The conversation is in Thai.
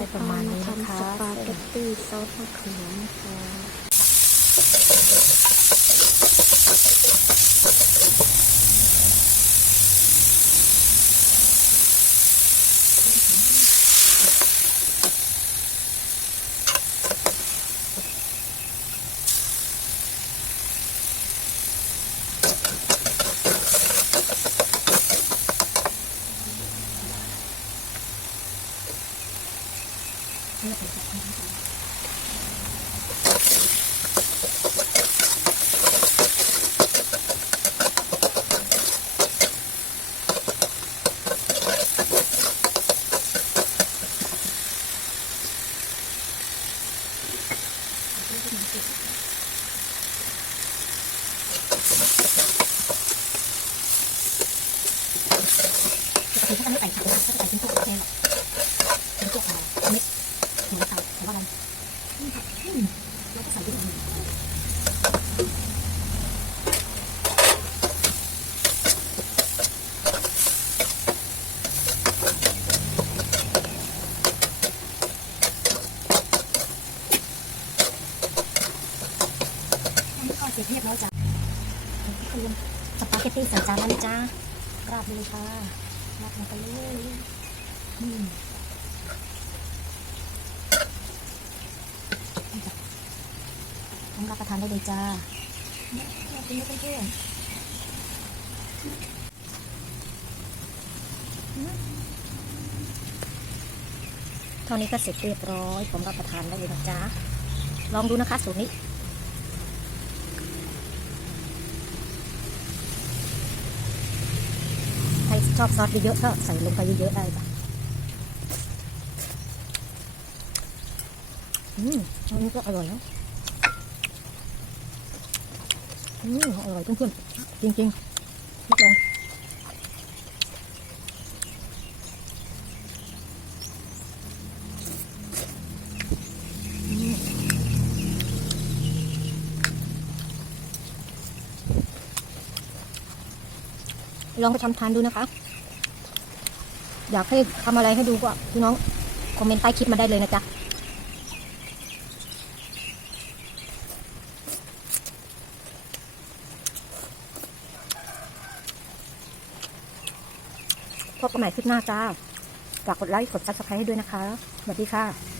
ได้ประมาณนี้นะคะทำสปาเกตตี้ซอสมะเขือนะคะ ปกติเขาจะไม่ใส่ อืมอืมเราก็ใส่ด้วยกันอันนี้ก็เสร็จเรียบร้อยจ้ะตรียมสปาเกตตี้ส่จานแล้วนะจ๊ะราดเลยค่ะราดลงไปเลยอืมนี่จ้ะพร้อ มรับประทานได้เลยจ้าเนี่ยกินไม่เป็นเพื่อนอืมเท่านี้ก็เสร็จเรียบร้อย ผมรับประทานได้เลยนะจ๊ะ ลองดูนะคะสูตรนี้ใครชอบซอสเยอะๆก็ใส่ลงไปเยอะๆได้จ้ะอืมอันนี้ก็อร่อยนะ อืมอร่อยเพื่อนๆจริงๆรับรองอืมลองไปทำทานดูนะคะ อยากให้ทำอะไรให้ดูก็พี่น้อง คอมเมนต์ใต้คลิปมาได้เลยนะจ๊ะ พบกันใหม่คลิปหน้าจ้า ฝากกดไลค์ กดซับสไครต์ให้ด้วยนะคะ สวัสดีค่ะ